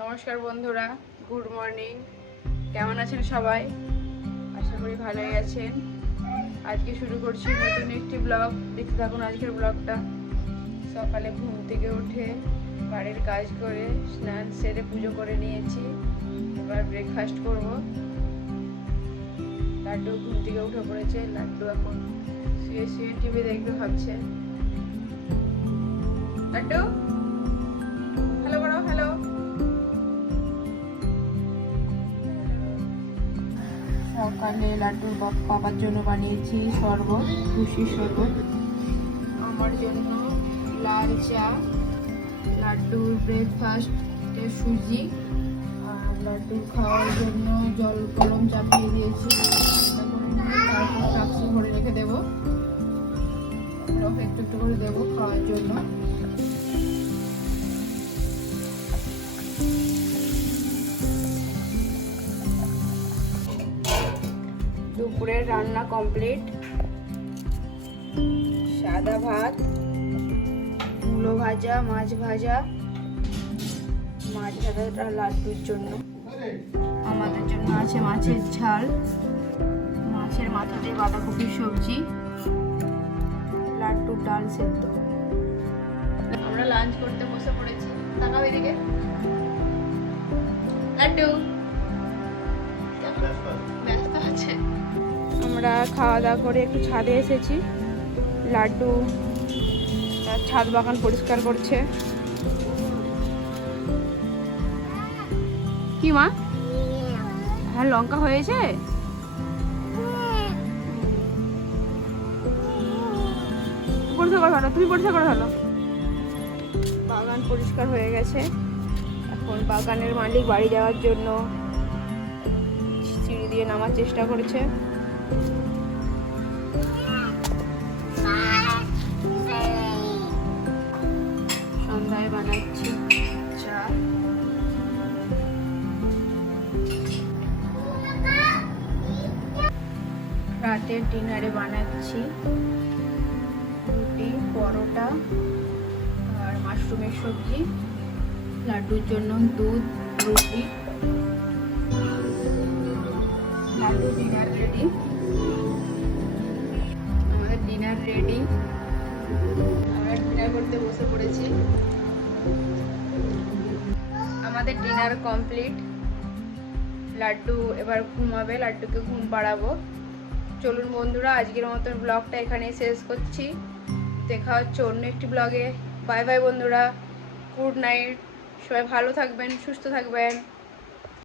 নমস্কার বন্ধুরা, good morning. কেমন আছেন সবাই? আশা করি ভালোই আছেন। আজকে শুরু করছি নতুন একটি ব্লগ। দেখতে থাকুন আজকের ব্লগটা। সকালে ঘুম থেকে উঠে বাড়ির কাজ করে স্নান সেরে পুজো করে নিয়েছি। এবার ব্রেকফাস্ট করব। লাড্ডু ঘুম থেকে উঠে পড়েছে। লাড্ডু এখন শুয়ে শুয়ে টিভি দেখবে ভাবছে। লাড্ডু হ্যালো করো, হ্যালো। সকালে লাড্ডুর বাবার জন্য বানিয়েছি শরবত, খুশির শরবত। আমার জন্য লাল চা, লাড্ডুর ব্রেকফাস্টে সুজি, আর লাড্ডু খাওয়ার জন্য জল গরম চাপিয়ে দিয়েছি। তারপর টাক্সি ভরে রেখে দেবো, একটু একটু করে দেবো খাওয়ার জন্য। দুপুরের রান্না কমপ্লিট। সাদা ভাত, মূলো ভাজা, মাছ ভাজা। মাছ ভাজাটা লাড্ডুর জন্য। আমাদের জন্য আছে মাছের ঝাল, মাছের মাথা দিয়ে বাঁধাকপির সবজি, লাড্ডুর ডাল সেদ্ধ। আমরা লাঞ্চ করতে বসে পড়েছি। তাকাও এদিকে। লাড্ডু ব্যস্ত আছে। আমরা খাওয়া দাওয়া করে একটু ছাদে এসেছি। লাড্ডু তার ছাদ বাগান পরিষ্কার করছে। কি মা? হ্যাঁ, লঙ্কা হয়েছে। পরিষ্কার করে ভালো, তুমি পরিষ্কার করে ভালো। বাগান পরিষ্কার হয়ে গেছে। এখন বাগানের মালিক বাড়ি যাওয়ার জন্য সিঁড়ি দিয়ে নামার চেষ্টা করেছে। সন্ধ্যায় বানাচ্ছি চা। রাতের ডিনারে বানাচ্ছি রুটি, পরোটা আর মাশরুমের সবজি। লাড্ডুর জন্য দুধ, রুটি। Laddu dinner ready. আমাদের ডিনার রেডি। আমরা ডিনার করতে বসে পড়েছি। আমাদের ডিনার কমপ্লিট। লাড্ডু এবার ঘুমাবে, লাড্ডুকে ঘুম পাড়াবো। চলুন বন্ধুরা, আজকের মতন ব্লগটা এখানেই শেষ করছি। দেখা হচ্ছে অন্য একটি ব্লগে। বাই বাই বন্ধুরা, গুড নাইট। সবাই ভালো থাকবেন, সুস্থ থাকবেন।